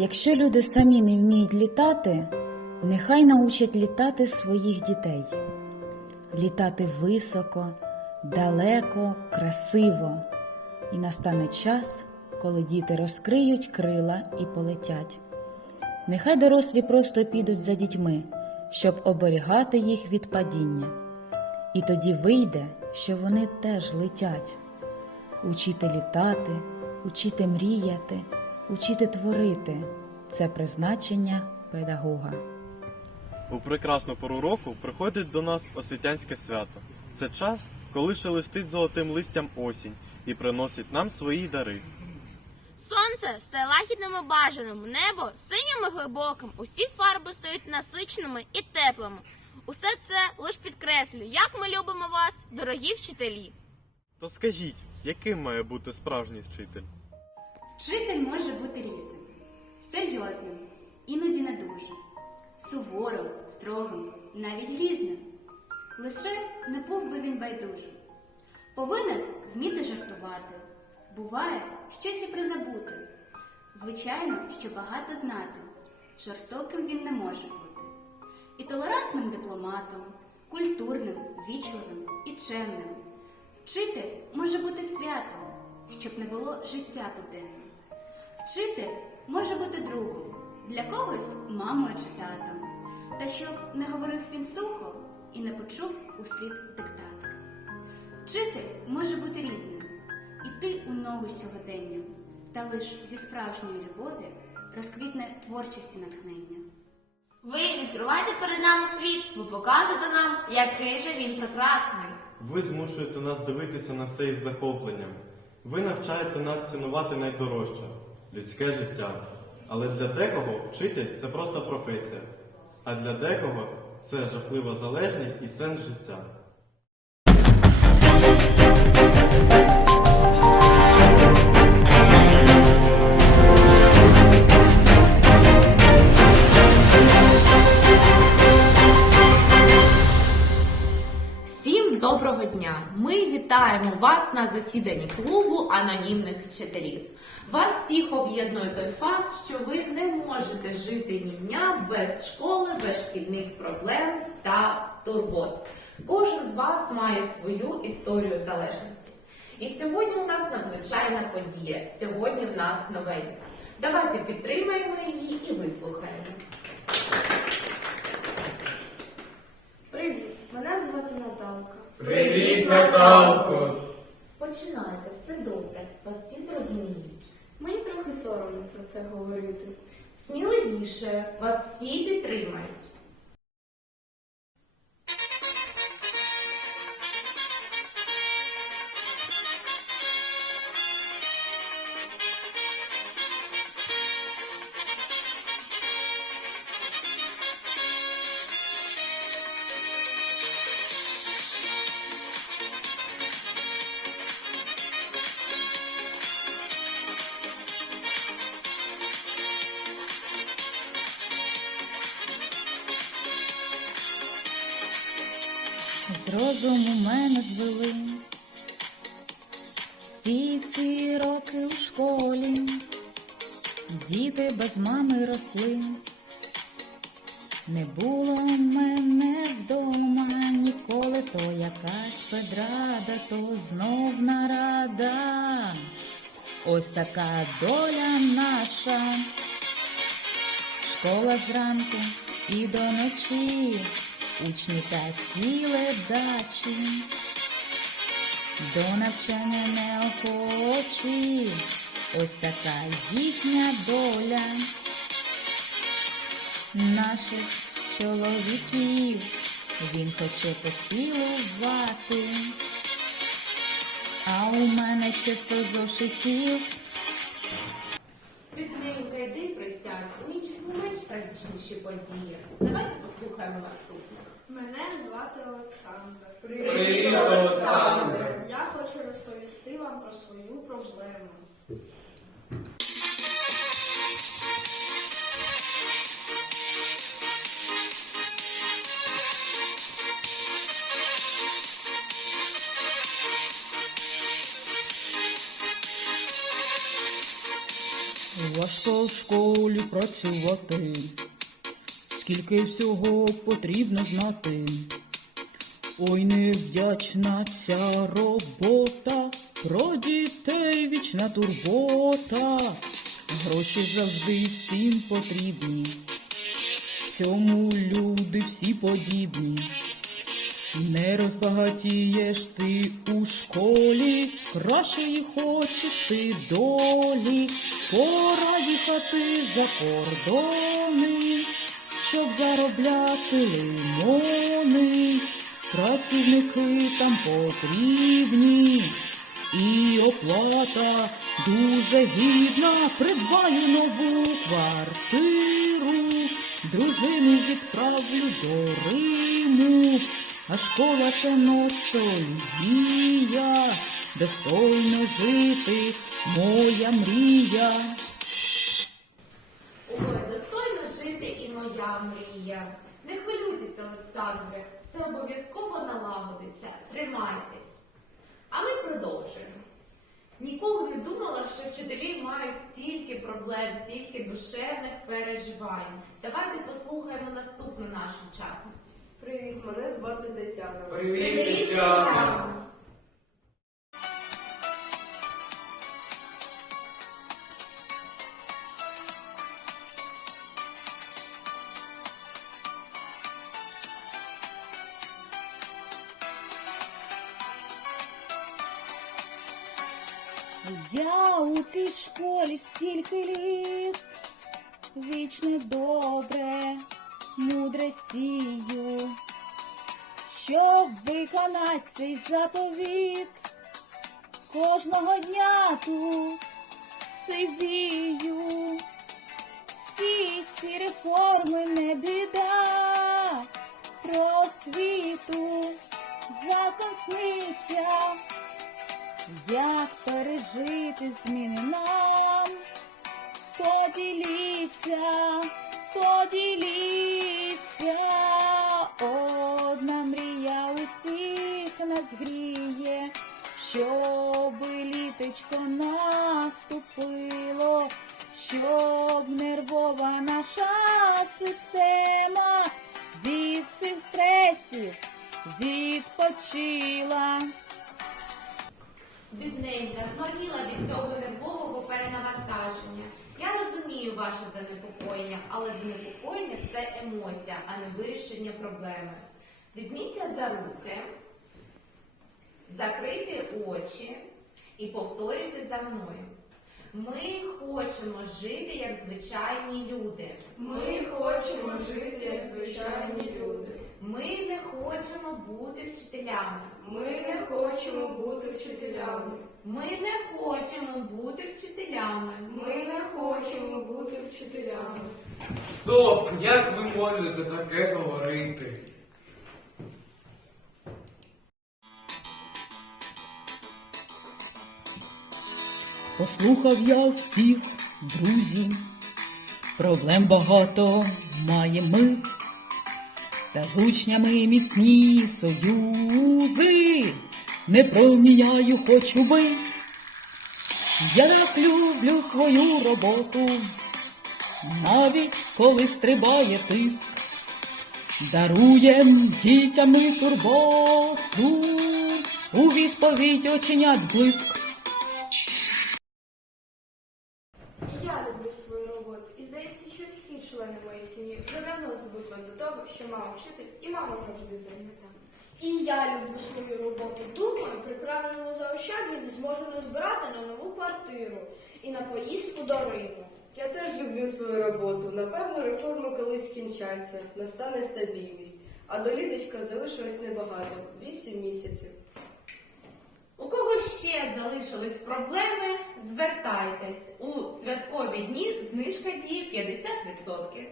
якщо люди самі не вміють літати, нехай научать літати своїх дітей. Літати високо, далеко, красиво. І настане час, коли діти розкриють крила і полетять. Нехай дорослі просто підуть за дітьми, щоб оберігати їх від падіння. І тоді вийде, що вони теж летять. Учити літати, учити мріяти, учити творити це призначення педагога. У прекрасну пору року приходить до нас освітянське свято. Це час, коли шелестить золотим листям осінь і приносить нам свої дари. Сонце стає лагідним і бажаним, небо синім і глибоким, усі фарби стають насиченими і теплими. Усе це лише підкреслює, як ми любимо вас, дорогі вчителі. То скажіть, яким має бути справжній вчитель? Вчитель може бути різним, серйозним, іноді не дуже, суворим, строгим, навіть грізним. Лише не був би він байдужим. Повинен вміти жартувати. Буває щось і призабути. Звичайно, що багато знати. Жорстоким він не може бути. І толерантним дипломатом, культурним, вічливим і чемним. Вчитель може бути святом, щоб не було життя буденним. Вчитель може бути другом, для когось мамою чи татом, та щоб не говорив він сухо і не почув услід диктатор. Вчитель може бути різним, іти у ногу сьогоденням, та лиш зі справжньої любові розквітне творчості натхнення. Ви відкриваєте перед нами світ, ви показуєте нам, який же він прекрасний. Ви змушуєте нас дивитися на все із захопленням. Ви навчаєте нас цінувати найдорожче людське життя. Але для декого вчитель це просто професія, а для декого це жахлива залежність і сенс життя. Доброго дня! Ми вітаємо вас на засіданні клубу анонімних вчителів. Вас всіх об'єднує той факт, що ви не можете жити ні дня без школи, без шкільних проблем та турбот. Кожен з вас має свою історію залежності. І сьогодні у нас надзвичайна подія. Сьогодні в нас новенька. Давайте підтримаємо її і вислухаємо. Привіт, мене звати Наталка. Привіт, Наталко! Починайте, все добре, вас всі зрозуміють. Мені трохи соромно про це говорити. Сміливіше, вас всі підтримають. З розуму мене звели всі ці роки у школі, діти без мами росли. Не було мене вдома ніколи, то якась педрада, то знов нарада. Ось така доля наша, школа зранку і до ночі, учні такі ледачі, до навчання неохочі, ось така їхня доля наших чоловіків, він хоче поцілувати, а у мене ще сто зошитів. Підлинка, йди присядь. У інших не менш трагічніші події. Давайте послухаємо наступних. Мене звати Олександр. Привіт, Олександр! Я хочу розповісти вам про свою проблему. Важко в школі працювати, скільки всього потрібно знати. Ой, невдячна ця робота, про дітей вічна турбота, гроші завжди всім потрібні, в люди всі подібні. Не розбагатієш ти у школі, кращої хочеш ти долі, пора їхати за кордони, щоб заробляти лимони. Працівники там потрібні, і оплата дуже гідна. Придбаю нову квартиру, дружину відправлю до Риму, а школа це ностальгія, достойно жити, моя мрія. Моя мрія. Не хвилюйтеся, Олександре, все обов'язково налагодиться. Тримайтесь. А ми продовжуємо. Ніколи не думала, що вчителі мають стільки проблем, стільки душевних переживань. Давайте послухаємо наступну нашу учасницю. Привіт, мене звати Тетяна. Привіт, Тетяна. Я у цій школі стільки літ, вічне добре, мудре сію, щоб виконати цей заповіт, кожного дня тут сивію, всі ці реформи не біда, просвіту закон сниться. Як пережити зміни нам? Поділіться, поділіться, одна мрія усіх нас гріє, щоб літочко наступило, щоб нервова наша система від цих стресів відпочила. Бідненька, змарніла від цього нервового перенавантаження. Я розумію ваше занепокоєння, але занепокоєння це емоція, а не вирішення проблеми. Візьміться за руки, закрийте очі і повторюйте за мною. Ми хочемо жити як звичайні люди. Ми хочемо жити як звичайні люди. Ми не хочемо бути вчителями. Ми не хочемо бути вчителями. Ми не хочемо бути вчителями. Ми не хочемо бути вчителями. Стоп! Як ви можете таке говорити? Послухав я всіх друзів, проблем багато маємо ми, та з учнями міцні союзи, не проміняю хочу би. Я так люблю свою роботу, навіть коли стрибає тиск, даруєм дітям ми турботу, у відповідь оченят блиск. Я люблю свою роботу. І здається, що всі члени моєї сім'ї звикли до того, що мама вчитель і мама завжди зайнята. І я люблю свою роботу. Думаю, при правильному заощадженні зможу назбирати на нову квартиру і на поїздку до Риму. Я теж люблю свою роботу. Напевно, реформи колись скінчаться, настане стабільність. А до літочка залишилось небагато вісім місяців. У кого ще залишились проблеми, звертайтесь. У святкові дні знижка діє 50%.